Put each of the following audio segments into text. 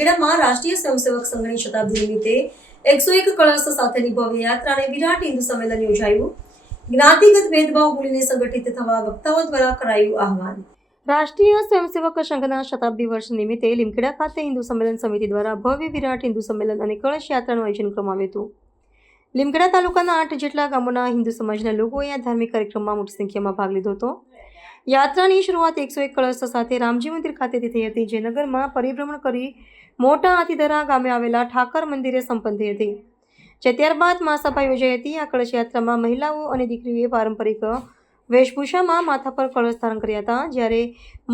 લીમખેડામાં રાષ્ટ્રીય સ્વયંસેવક સંઘની શતાબ્દી નિમિત્તે 101 કળશ સાથેની ભવ્ય યાત્રા અને વિરાટ હિન્દુ સંમેલન યોજાયું. જ્ઞાતિગત ભેદભાવ ભૂલીને સંગઠિત થવા વક્તાઓ દ્વારા કરાયું આહવાન. રાષ્ટ્રીય સ્વયંસેવક સંઘના શતાબ્દી વર્ષ નિમિત્તે લીમખેડા ખાતે હિન્દુ સંમેલન સમિતિ દ્વારા ભવ્ય વિરાટ હિન્દુ સંમેલન અને કળશ યાત્રાનું આયોજન કરવામાં આવ્યું હતું. લીમખેડા તાલુકાના 8 જેટલા ગામોના હિન્દુ સમાજના લોકોએ આ ધાર્મિક કાર્યક્રમમાં મોટી સંખ્યામાં ભાગ લીધો હતો. યાત્રાની શરૂઆત 101 કળશ સાથે રામજી મંદિર ખાતેથી થઈ હતી, જે નગરમાં પરિભ્રમણ કરી મોટા હાથીધરા ગામે આવેલા ઠાકર મંદિરે સંપન્ન થઈ હતી, જે ત્યારબાદ મહાસભા યોજાઈ હતી. આ કળશ યાત્રામાં મહિલાઓ અને દીકરીઓએ પારંપરિક વેશભૂષામાં માથા પર કળશ ધારણ કર્યા હતા, જ્યારે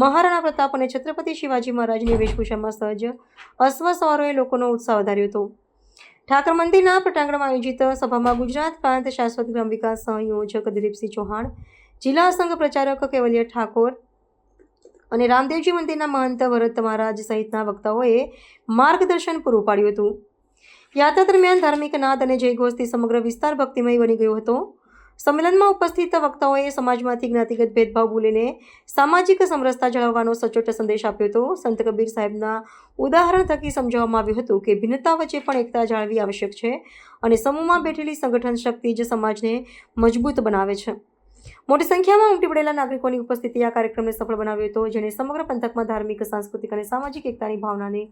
મહારાણા પ્રતાપ અને છત્રપતિ શિવાજી મહારાજની વેશભૂષામાં સજ્જ અશ્વ સવારોએ લોકોનો ઉત્સાહ વધાર્યો હતો. ઠાકર મંદિરના પટાંગણમાં આયોજિત સભામાં ગુજરાત પ્રાંત શાશ્વત ગ્રામ વિકાસ સંયોજક દિલીપસિંહ ચૌહાણ, જિલ્લા સંઘ પ્રચારક કેવલ્ય ઠાકોર અને રામદેવજી મંદિરના મહંત ભરત મહારાજ સહિતના વક્તાઓએ માર્ગદર્શન પૂરું પાડ્યું હતું. યાત્રા દરમિયાન ધાર્મિક નાદ અને જયઘોષથી સમગ્ર વિસ્તાર ભક્તિમય બની ગયો હતો. સંમેલનમાં ઉપસ્થિત વક્તાઓએ સમાજમાંથી જ્ઞાતિગત ભેદભાવ ભૂલીને સામાજિક સમરસતા જાળવવાનો સચોટ સંદેશ આપ્યો હતો. સંત કબીર સાહેબના ઉદાહરણ થકી સમજાવવામાં આવ્યું હતું કે ભિન્નતા વચ્ચે પણ એકતા જાળવવી આવશ્યક છે અને સમૂહમાં બેઠેલી સંગઠન શક્તિ જ સમાજને મજબૂત બનાવે છે. મોટી સંખ્યામાં ઉમટી પડેલા નાગરિકોની ઉપસ્થિતિ આ કાર્યક્રમને સફળ બનાવ્યો હતો, જેને સમગ્ર પંથકમાં ધાર્મિક, સાંસ્કૃતિક અને સામાજિક એકતાની ભાવનાને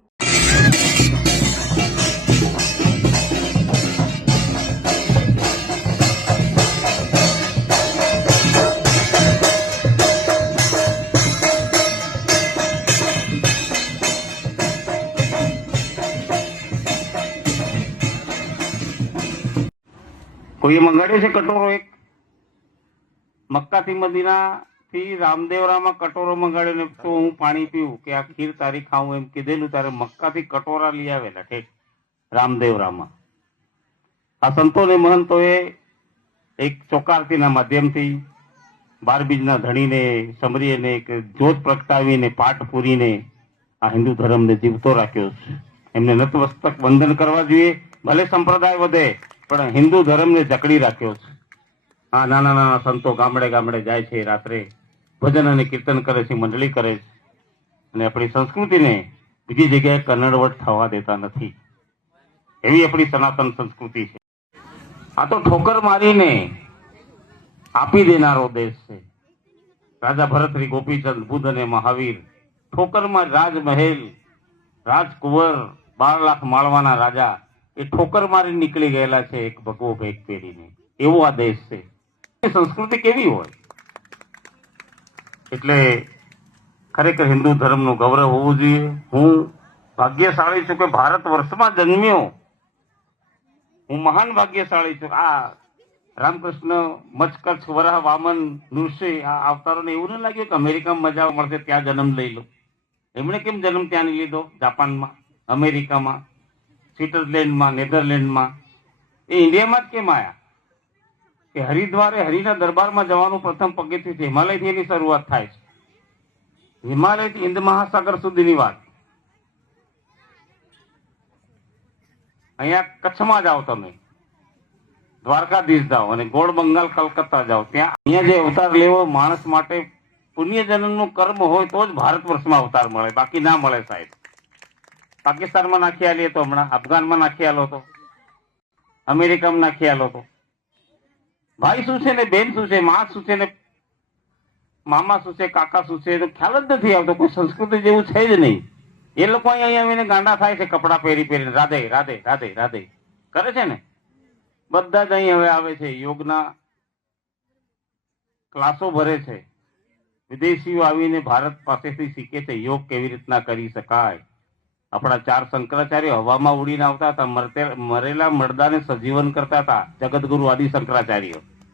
કોઈએ મંગાડ્યો છે કટોરો. એક મક્કાથી મદીનાથી રામદેવરામાં કટોરો મંગાડ્યો ને તો હું પાણી પીવું કે આ ખીર તારી ખાવું એમ કીધેલું, તારે મક્કાથી કટોરા લઈ આવેલા ઠેઠ રામદેવરામાં. આ સંતોને મહંતોએ એક ચોકારતીના માધ્યમથી 12 બીજના ધણીને સમરીને એક જોત પ્રગટાવીને પાઠ પૂરીને આ હિન્દુ ધર્મને જીવતો રાખ્યો છે. એમને નતમસ્તક વંદન કરવા જોઈએ. ભલે સંપ્રદાય વધે પણ હિન્દુ ધર્મને જકડી રાખ્યો છે. આ નાના નાના સંતો ગામડે ગામડે જાય છે, રાત્રે ભજન અને કીર્તન કરે છે, મંડળી કરે છે અને આપણી સંસ્કૃતિને બીજી જગ્યાએ કન્નડવટ થવા દેતા નથી. એવી આપણી સનાતન સંસ્કૃતિ છે. આ તો ઠોકર મારીને આપી દેનારો દેશ છે. રાજા ભરતરી, ગોપીચંદ, બુદ્ધ અને મહાવીર ઠોકરમાં રાજમહેલ, રાજકુંવર, 12 લાખ માળવાના રાજા એ ઠોકર મારી નીકળી ગયેલા છે એક ભગવો ભેગ પહેરીને. એવો આ દેશ છે. સંસ્કૃતિ કેવી હોય? એટલે ખરેખર હિન્દુ ધર્મનું ગૌરવ હોવું જોઈએ. હું ભાગ્યશાળી છું કે ભારત વર્ષમાં જન્મ્યો. હું મહાન ભાગ્યશાળી છું. આ રામકૃષ્ણ, મચકચ્છ, વરાહ, વામન, નૃસિંહ આ અવતારોને એવું ન લાગ્યું કે અમેરિકામાં મજા મળશે ત્યાં જન્મ લઈ લો. એમણે કેમ જન્મ ત્યાં નહીં લીધો? જાપાનમાં, અમેરિકામાં, સ્વિટ્ઝરલેન્ડમાં, નેધરલેન્ડમાં. એ ઇન્ડિયામાં જ કેમ આવ્યા? કે હરિદ્વારે હરિના દરબારમાં જવાનું પ્રથમ પગથિયું છે. હિમાલયથી એની શરૂઆત થાય છે. હિમાલયથી હિન્દ મહાસાગર સુધીની વાત. અહીંયા કચ્છમાં જાઓ, તમે દ્વારકાધીશ જાઓ અને ગોળ બંગાળ, કલકત્તા જાઓ, ત્યાં અહીંયા જે અવતાર લેવો માણસ માટે પુણ્ય જન્મનું કર્મ હોય તો જ ભારત વર્ષમાં અવતાર મળે, બાકી ના મળે સાહેબ. પાકિસ્તાનમાં નાખી આલીએ તો હમણાં, અફઘાનમાં નાખી આલો તો, અમેરિકામાં નાખી આલો તો. ભાઈ શું છે ને બેન શું છે, માં શું છે ને મામા શું છે, કાકા શું છે, તો ખ્યાલ જ નથી આવતો. કોઈ સંસ્કૃતિ જેવું છે જ નહીં. એ લોકો અહીંયા આવીને ગાંડા થાય છે, કપડાં પહેરી પહેરીને રાધે રાધે રાધે રાધે કરે છે ને. બધા જ અહીં હવે આવે છે, યોગના ક્લાસો ભરે છે. વિદેશીઓ આવીને ભારત પાસેથી શીખે છે યોગ કેવી રીતના કરી શકાય. આપણા 4 શંકરાચાર્ય હવામાં ઉડીને આવતા હતા, મરેલા મરદાને સજીવન કરતા હતા, જગતગુરુ આદિ શંકરાચાર્ય.